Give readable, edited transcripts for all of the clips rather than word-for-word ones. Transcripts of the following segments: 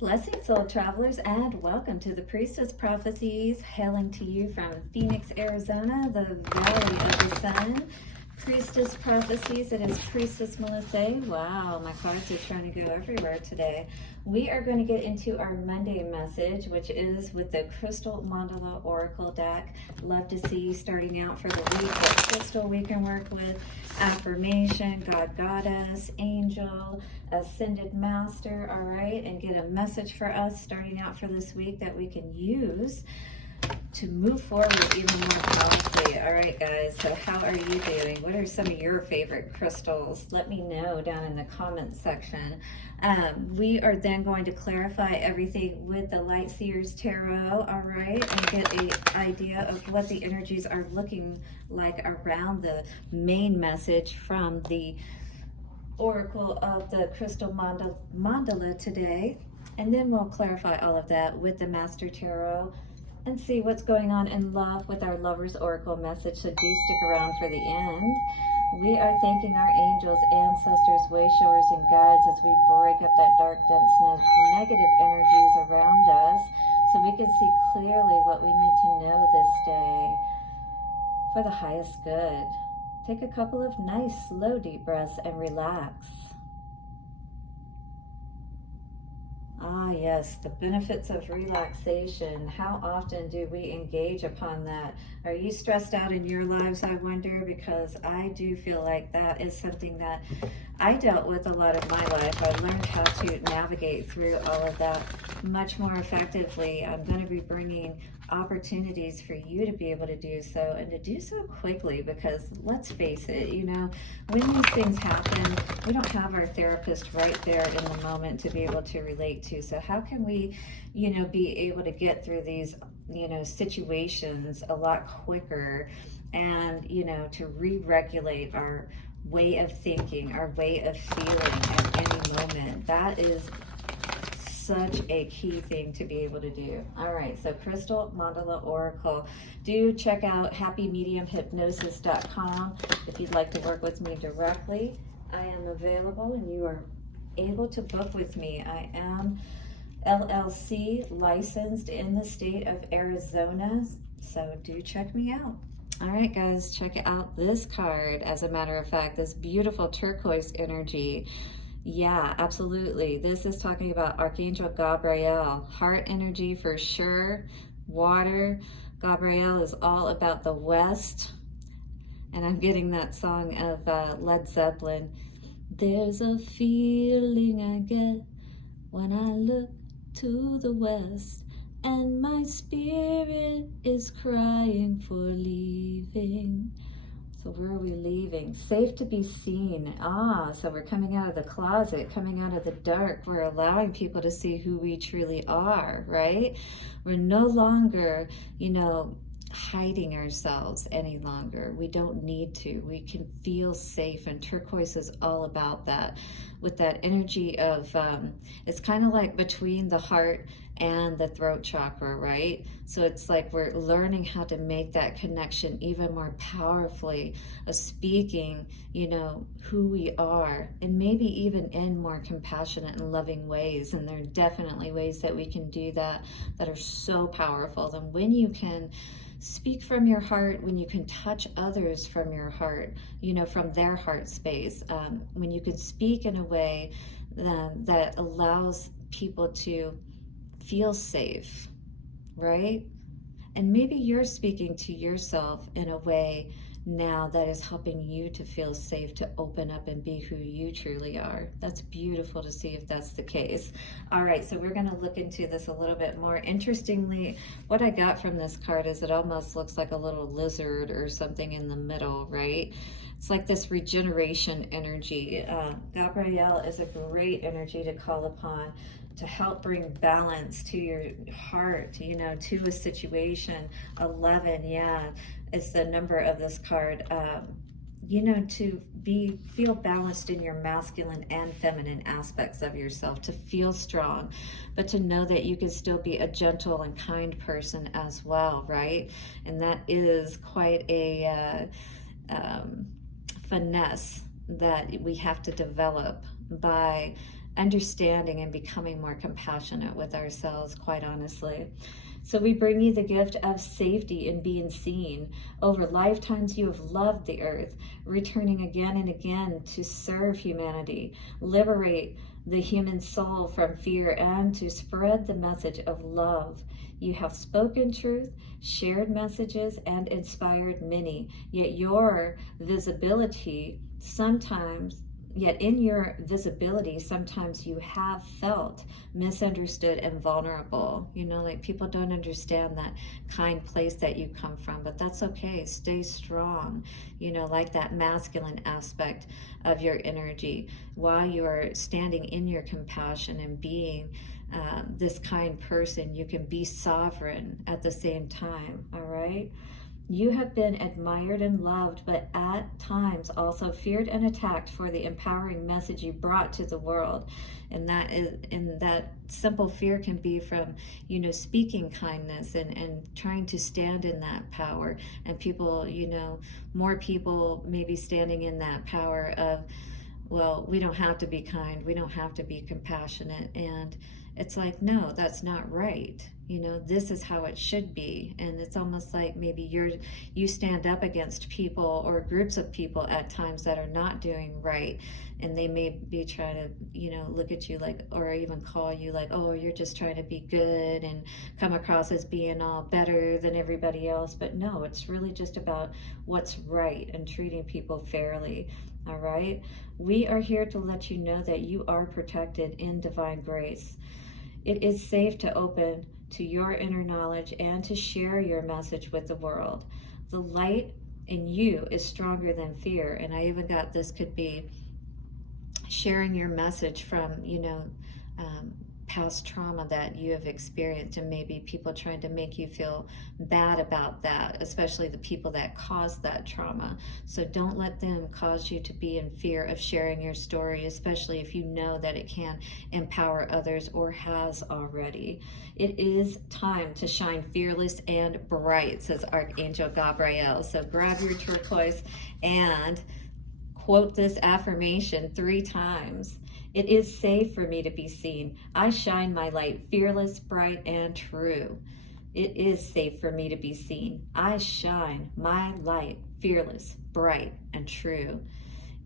Blessings, soul travelers, and welcome to the Priestess Prophecies, hailing to you from Phoenix, Arizona, the Valley of the Sun. Priestess Prophecies, it is Priestess Melissae. Wow, my cards are trying to go everywhere today. We are going to get into our Monday message, which is with the Crystal Mandala Oracle deck. Love to see you starting out for the week. What crystal we can work with, affirmation, God, Goddess, Angel, Ascended Master, all right? And get a message for us starting out for this week that we can use to move forward even more powerfully. All right, guys, so how are you doing? What are some of your favorite crystals? Let me know down in the comments section. We are then going to clarify everything with the Light Seers Tarot, all right, and get an idea of what the energies are looking like around the main message from the Oracle of the Crystal Mandala today. And then we'll clarify all of that with the Master Tarot and see what's going on in love with our Lover's Oracle message. So do stick around for the end. We are thanking our angels, ancestors, way-showers, and guides as we break up that dark, dense, negative energies around us so we can see clearly what we need to know this day for the highest good. Take a couple of nice, slow, deep breaths and relax. Ah, yes, the benefits of relaxation. How often do we engage upon that? Are you stressed out in your lives, I wonder? Because I do feel like that is something that I dealt with a lot of my life. I learned how to navigate through all of that much more effectively. I'm going to be bringing opportunities for you to be able to do so, and to do so quickly, because let's face it, you know, when these things happen, we don't have our therapist right there in the moment to be able to relate to. So how can we, you know, be able to get through these, you know, situations a lot quicker, and, you know, to re-regulate our way of thinking, our way of feeling at any moment? That is such a key thing to be able to do. All right, so Crystal Mandala Oracle. Do check out happymediumhypnosis.com if you'd like to work with me directly. I am available and you are able to book with me. I am LLC licensed in the state of Arizona, so do check me out. All right, guys, check out this card. As a matter of fact, this beautiful turquoise energy. Yeah, absolutely. This is talking about Archangel Gabriel. Heart energy for sure. Water. Gabriel is all about the West. And I'm getting that song of Led Zeppelin. There's a feeling I get when I look to the West, and my spirit is crying for leaving. So where are we leaving? Safe to be seen. Ah, so we're coming out of the closet, coming out of the dark. We're allowing people to see who we truly are, right? We're no longer, you know, hiding ourselves any longer. We don't need to. We can feel safe, and turquoise is all about that, with that energy of, it's kind of like between the heart and the throat chakra, right? So it's like we're learning how to make that connection even more powerfully, of speaking, you know, who we are, and maybe even in more compassionate and loving ways. And there are definitely ways that we can do that that are so powerful. And when you can speak from your heart, when you can touch others from your heart, you know, from their heart space, when you can speak in a way that allows people to feel safe, right? And maybe you're speaking to yourself in a way now that is helping you to feel safe, to open up and be who you truly are. That's beautiful to see if that's the case. All right, so we're going to look into this a little bit more. Interestingly, what I got from this card is it almost looks like a little lizard or something in the middle, right? It's like this regeneration energy. Gabriel is a great energy to call upon to help bring balance to your heart, you know, to a situation. 11, yeah, is the number of this card. You know, to feel balanced in your masculine and feminine aspects of yourself, to feel strong, but to know that you can still be a gentle and kind person as well, right? And that is quite a finesse that we have to develop by understanding and becoming more compassionate with ourselves, quite honestly. So we bring you the gift of safety in being seen. Over lifetimes you have loved the earth, returning again and again to serve humanity, liberate the human soul from fear, and to spread the message of love. You have spoken truth, shared messages, and inspired many, yet your visibility sometimes Yet in your visibility, sometimes you have felt misunderstood and vulnerable. You know, like people don't understand that kind place that you come from, but that's okay. Stay strong, you know, like that masculine aspect of your energy while you are standing in your compassion and being this kind person. You can be sovereign at the same time, all right? You have been admired and loved, but at times also feared and attacked for the empowering message you brought to the world. And that simple fear can be from, you know, speaking kindness and trying to stand in that power. And people, you know, more people maybe standing in that power of, well, we don't have to be kind, we don't have to be compassionate. And it's like, no, that's not right. You know, this is how it should be. And it's almost like maybe you stand up against people or groups of people at times that are not doing right. And they may be trying to, you know, look at you like, or even call you like, oh, you're just trying to be good and come across as being all better than everybody else. But no, it's really just about what's right and treating people fairly. All right. We are here to let you know that you are protected in divine grace. It is safe to open to your inner knowledge and to share your message with the world. The light in you is stronger than fear. And I even got this could be sharing your message from, you know, past trauma that you have experienced, and maybe people trying to make you feel bad about that, especially the people that caused that trauma. So don't let them cause you to be in fear of sharing your story, especially if you know that it can empower others or has already. It is time to shine fearless and bright, says Archangel Gabriel. So grab your turquoise and quote this affirmation 3 times. It is safe for me to be seen. I shine my light fearless, bright, and true. It is safe for me to be seen. I shine my light fearless, bright, and true.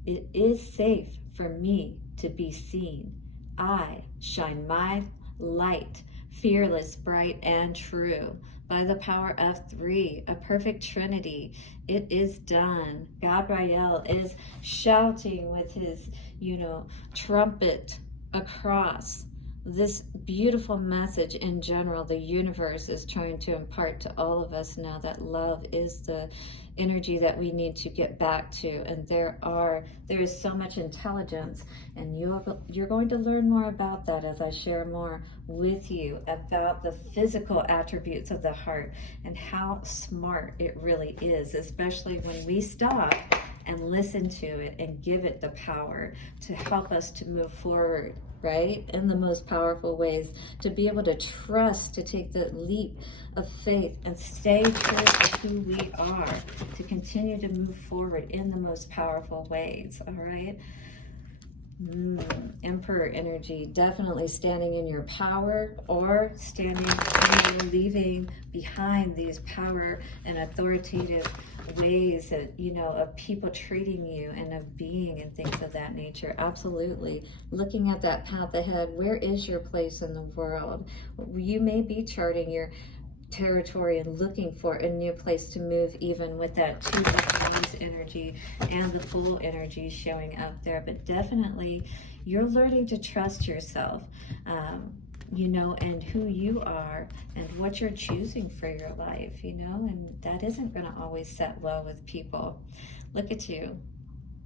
It is safe for me to be seen. I shine my light fearless, bright, and true. By the power of 3, a perfect trinity, it is done. Gabriel is shouting with his, you know, trumpet across this beautiful message. In general, the universe is trying to impart to all of us now that love is the energy that we need to get back to. And there is so much intelligence, and you're going to learn more about that as I share more with you about the physical attributes of the heart and how smart it really is, especially when we stop and listen to it and give it the power to help us to move forward, right? In the most powerful ways, to be able to trust, to take the leap of faith and stay true to who we are, to continue to move forward in the most powerful ways, all right? Emperor energy, definitely standing in your power, or standing and leaving behind these power and authoritative ways that, you know, of people treating you and of being and things of that nature. Absolutely. Looking at that path ahead, where is your place in the world? You may be charting your territory and looking for a new place to move, even with that 2 of Wands energy and the Fool energy showing up there. But definitely you're learning to trust yourself, you know, and who you are and what you're choosing for your life, you know, and that isn't going to always set well with people. Look at you,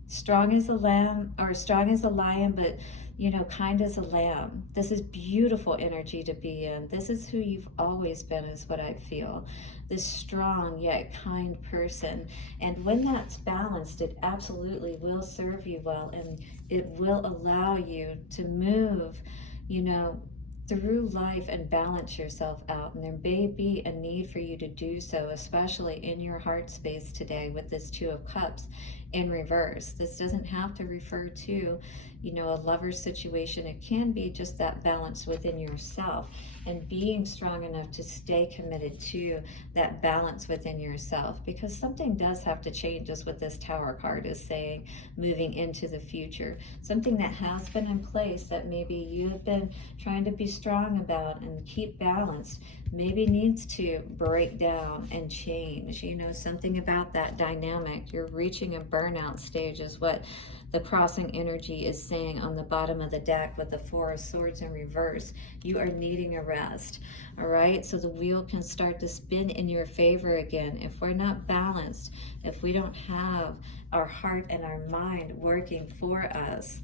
strong as a lamb, or strong as a lion, but, you know, kind as a lamb. This is beautiful energy to be in. This is who you've always been, is what I feel. This strong yet kind person. And when that's balanced, it absolutely will serve you well, and it will allow you to move, you know, through life and balance yourself out. And there may be a need for you to do so, especially in your heart space today with this 2 of Cups. in reverse. This doesn't have to refer to, you know, a lover situation. It can be just that balance within yourself and being strong enough to stay committed to that balance within yourself, because something does have to change, is what this Tower card is saying, moving into the future. Something that has been in place that maybe you have been trying to be strong about and keep balanced maybe needs to break down and change. You know, something about that dynamic. You're reaching a burnout stage is what the crossing energy is saying on the bottom of the deck with the Four of Swords in reverse. You are needing a rest. All right, so the wheel can start to spin in your favor again. If we're not balanced, if we don't have our heart and our mind working for us,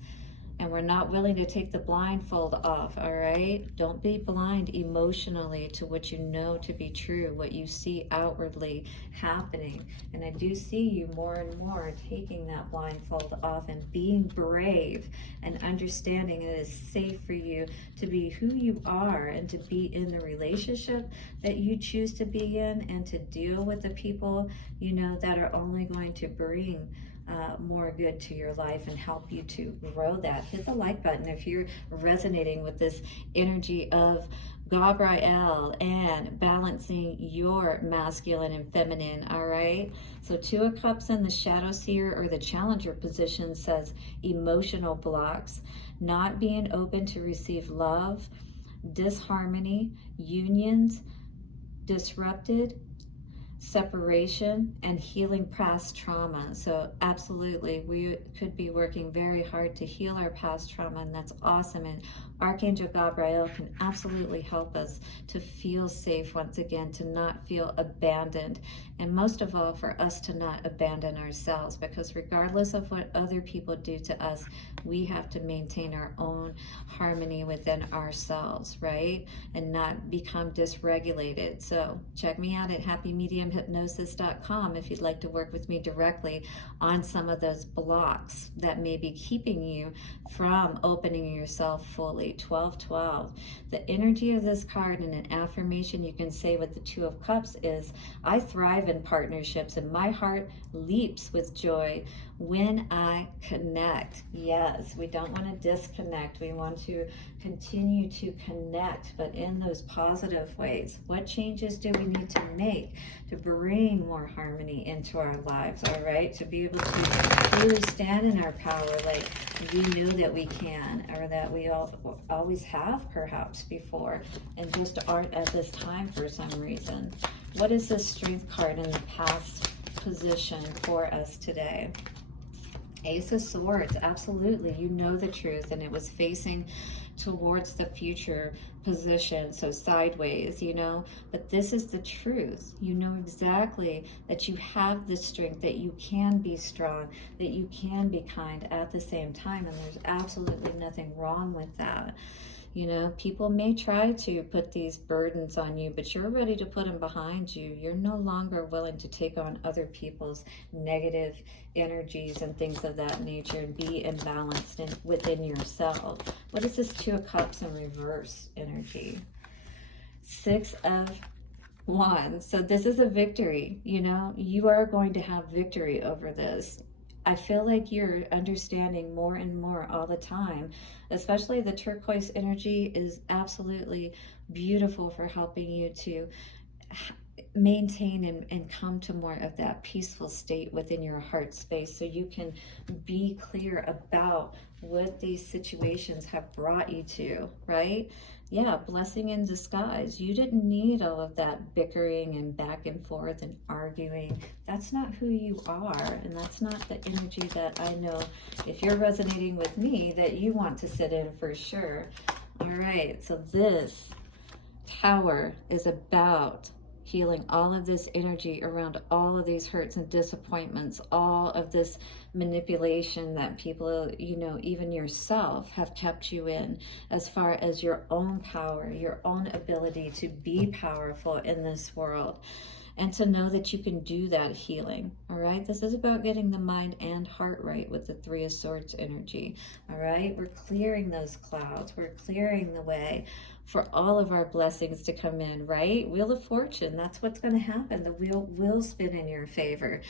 and we're not willing to take the blindfold off, all right? Don't be blind emotionally to what you know to be true, what you see outwardly happening. And I do see you more and more taking that blindfold off and being brave and understanding it is safe for you to be who you are and to be in the relationship that you choose to be in, and to deal with the people, you know, that are only going to bring more good to your life and help you to grow that. Hit the like button if you're resonating with this energy of Gabriel and balancing your masculine and feminine. All right, so Two of Cups in the Shadow Seer or the Challenger position says emotional blocks, not being open to receive love, disharmony, unions disrupted, separation, and healing past trauma. So absolutely, we could be working very hard to heal our past trauma, and that's awesome. And Archangel Gabriel can absolutely help us to feel safe once again, to not feel abandoned, and most of all for us to not abandon ourselves, because regardless of what other people do to us, we have to maintain our own harmony within ourselves, right? And not become dysregulated. So check me out at happymediumhypnosis.com if you'd like to work with me directly on some of those blocks that may be keeping you from opening yourself fully. 1212. The energy of this card and an affirmation you can say with the Two of Cups is, I thrive in partnerships and my heart leaps with joy when I connect. Yes, we don't want to disconnect. We want to continue to connect, but in those positive ways. What changes do we need to make to bring more harmony into our lives, all right? To be able to really stand in our power like we knew that we can, or that we always have perhaps before, and just aren't at this time for some reason. What is this Strength card in the past position for us today? Ace of Swords, absolutely. You know the truth, and it was facing towards the future position, so sideways, you know, but this is the truth. You know exactly that you have the strength, that you can be strong, that you can be kind at the same time, and there's absolutely nothing wrong with that. You know, people may try to put these burdens on you, but you're ready to put them behind you. You're no longer willing to take on other people's negative energies and things of that nature and be imbalanced within yourself. What is this Two of Cups in reverse energy? Six of Wands. So this is a victory. You know, you are going to have victory over this. I feel like you're understanding more and more all the time, especially the turquoise energy is absolutely beautiful for helping you to maintain and come to more of that peaceful state within your heart space, so you can be clear about what these situations have brought you to, right? Yeah, blessing in disguise. You didn't need all of that bickering and back and forth and arguing. That's not who you are, and that's not the energy that I know, if you're resonating with me, that you want to sit in for sure. All right, so this Tower is about healing all of this energy around all of these hurts and disappointments, all of this manipulation that people, you know, even yourself have kept you in, as far as your own power, your own ability to be powerful in this world, and to know that you can do that healing. All right, this is about getting the mind and heart right with the Three of Swords energy. All right, we're clearing those clouds, we're clearing the way, for all of our blessings to come in, right? Wheel of Fortune, that's what's going to happen. The wheel will spin in your favor.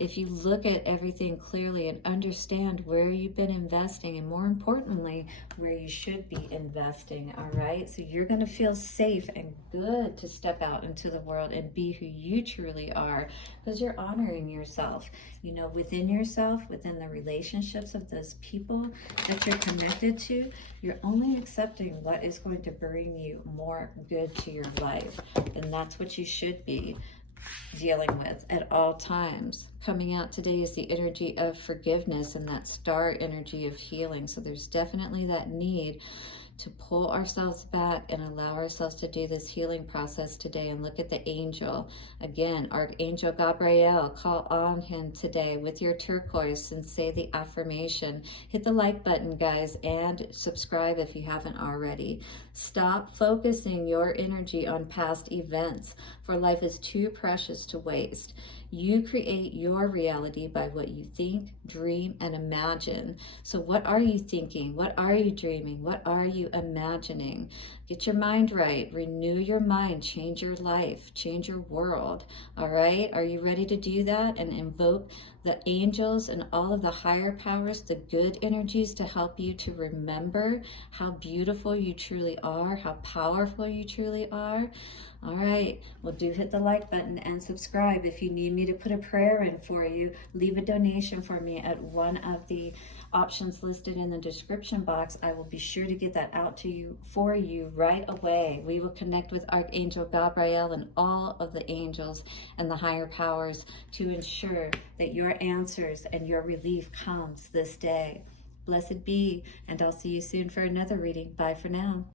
If you look at everything clearly and understand where you've been investing, and more importantly, where you should be investing, all right? So you're going to feel safe and good to step out into the world and be who you truly are, because you're honoring yourself, you know, within yourself, within the relationships of those people that you're connected to. You're only accepting what is going to bring you more good to your life, and that's what you should be dealing with at all times. Coming out today is the energy of forgiveness and that star energy of healing. So there's definitely that need to pull ourselves back and allow ourselves to do this healing process today. And look at the angel again, ArchAngel Gabriel. Call on him today with your turquoise and say the affirmation. Hit the like button, guys, and subscribe if you haven't already. Stop focusing your energy on past events, for life is too precious to waste. You create your reality by what you think, dream, and imagine. So what are you thinking? What are you dreaming? What are you imagining? Get your mind right. Renew your mind. Change your life. Change your world. All right? Are you ready to do that and invoke the angels and all of the higher powers, the good energies, to help you to remember how beautiful you truly are, how powerful you truly are? All right, well, do hit the like button and subscribe. If you need me to put a prayer in for you, leave a donation for me at one of the options listed in the description box. I will be sure to get that out to you for you right away. We will connect with ArchAngel Gabriel and all of the angels and the higher powers to ensure that your answers and your relief comes this day. Blessed be, and I'll see you soon for another reading. Bye for now.